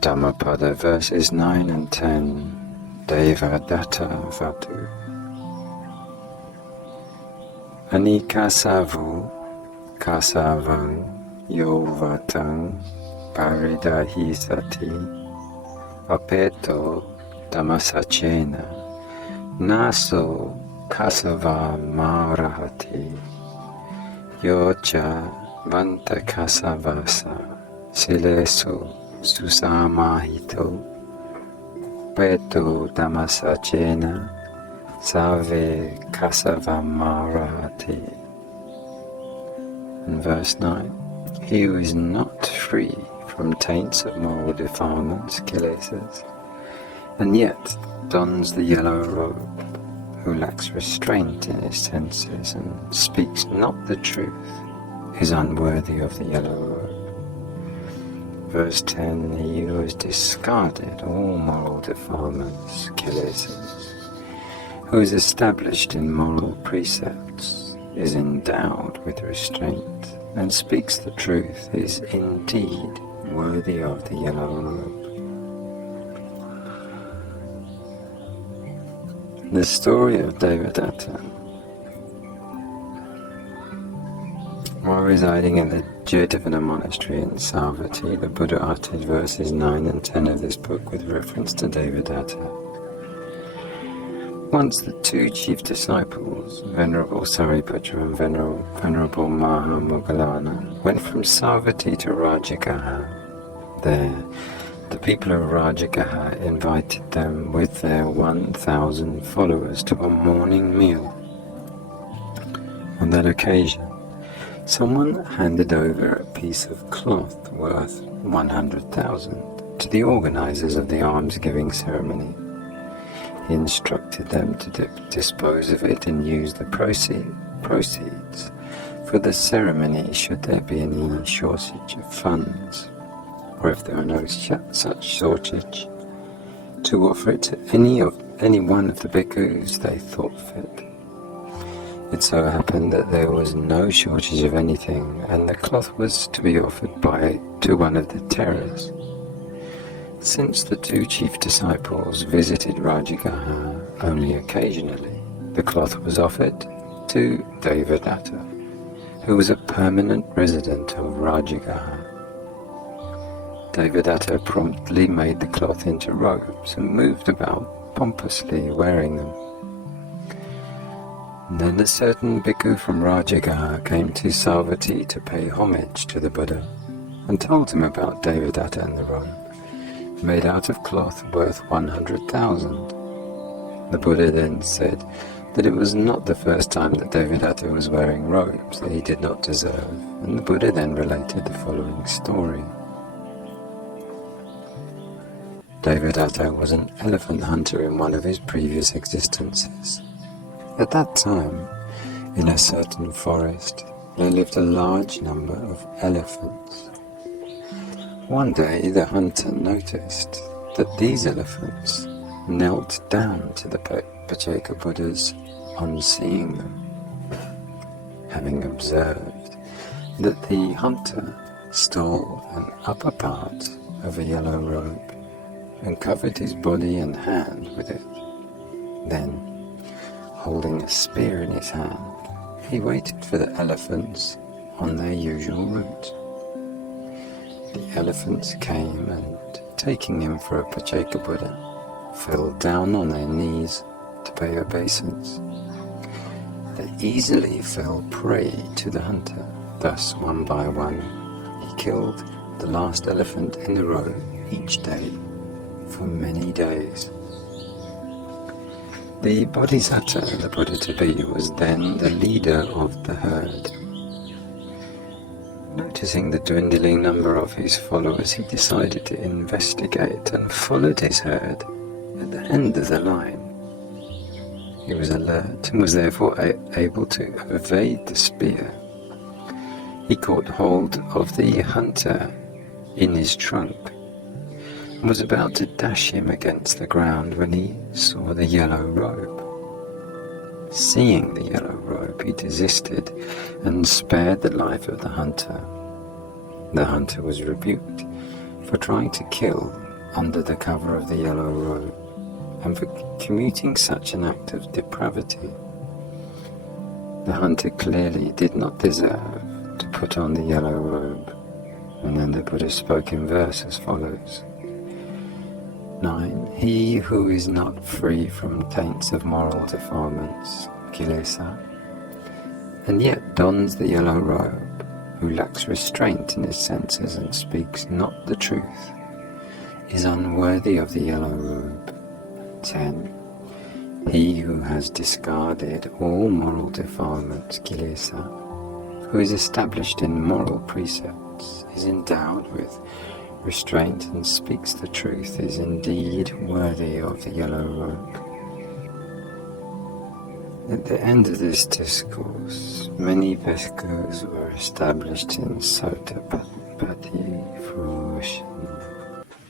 Dhammapada verses 9 and 10. Devadatta Vatu. Anikasavu kasavang yovatang paridahisati apeto dhammasacena naso kasava marahati yocha vanta kasavasa silesu susamahito peto dhammasacena save kasavamarahati. In verse 9, he who is not free from taints of moral defilements, kilesas, and yet dons the yellow robe, who lacks restraint in his senses and speaks not the truth, is unworthy of the yellow robe. Verse 10, he who has discarded all moral defilements, kilesas, who is established in moral precepts, is endowed with restraint, and speaks the truth, is indeed worthy of the yellow robe. The story of Devadatta. While residing in the Devadatta monastery in Savatthi, the Buddha uttered verses 9 and 10 of this book with reference to Devadatta. Once the two chief disciples, Venerable Sariputra and Venerable Mahamoggallana, went from Savatthi to Rajagaha. There, the people of Rajagaha invited them with their 1,000 followers to a morning meal. On that occasion, someone handed over a piece of cloth worth 100,000 to the organizers of the alms-giving ceremony. He instructed them to dispose of it and use the proceeds for the ceremony should there be any shortage of funds, or if there are no such shortage, to offer it to any one of the bhikkhus they thought fit. It so happened that there was no shortage of anything, and the cloth was to be offered to one of the terrors. Since the two chief disciples visited Rajagaha only occasionally, the cloth was offered to Devadatta, who was a permanent resident of Rajagaha. Devadatta promptly made the cloth into robes and moved about pompously wearing them. Then a certain bhikkhu from Rajagaha came to Savatthi to pay homage to the Buddha, and told him about Devadatta and the robe, made out of cloth worth 100,000. The Buddha then said that it was not the first time that Devadatta was wearing robes that he did not deserve, and the Buddha then related the following story. Devadatta was an elephant hunter in one of his previous existences. At that time, in a certain forest, there lived a large number of elephants. One day the hunter noticed that these elephants knelt down to the Pacceka Buddhas on seeing them. Having observed that the hunter stole an upper part of a yellow robe and covered his body and hand with it, then, holding a spear in his hand, he waited for the elephants on their usual route. The elephants came and, taking him for a Pacceka Buddha, fell down on their knees to pay obeisance. They easily fell prey to the hunter. Thus, one by one, he killed the last elephant in the row each day for many days. The Bodhisatta, the Buddha-to-be, was then the leader of the herd. Noticing the dwindling number of his followers, he decided to investigate and followed his herd at the end of the line. He was alert and was therefore able to evade the spear. He caught hold of the hunter in his trunk and was about to dash him against the ground when he saw the yellow robe. Seeing the yellow robe, he desisted and spared the life of the hunter. The hunter was rebuked for trying to kill under the cover of the yellow robe, and for commuting such an act of depravity. The hunter clearly did not deserve to put on the yellow robe. And then the Buddha spoke in verse as follows. 9. He who is not free from taints of moral defilements, kilesa, and yet dons the yellow robe, who lacks restraint in his senses and speaks not the truth, is unworthy of the yellow robe. 10. He who has discarded all moral defilements, kilesa, who is established in moral precepts, is endowed with restraint and speaks the truth, is indeed worthy of the yellow robe. At the end of this discourse, many bhikkhus were established in Sotapatti Fruition.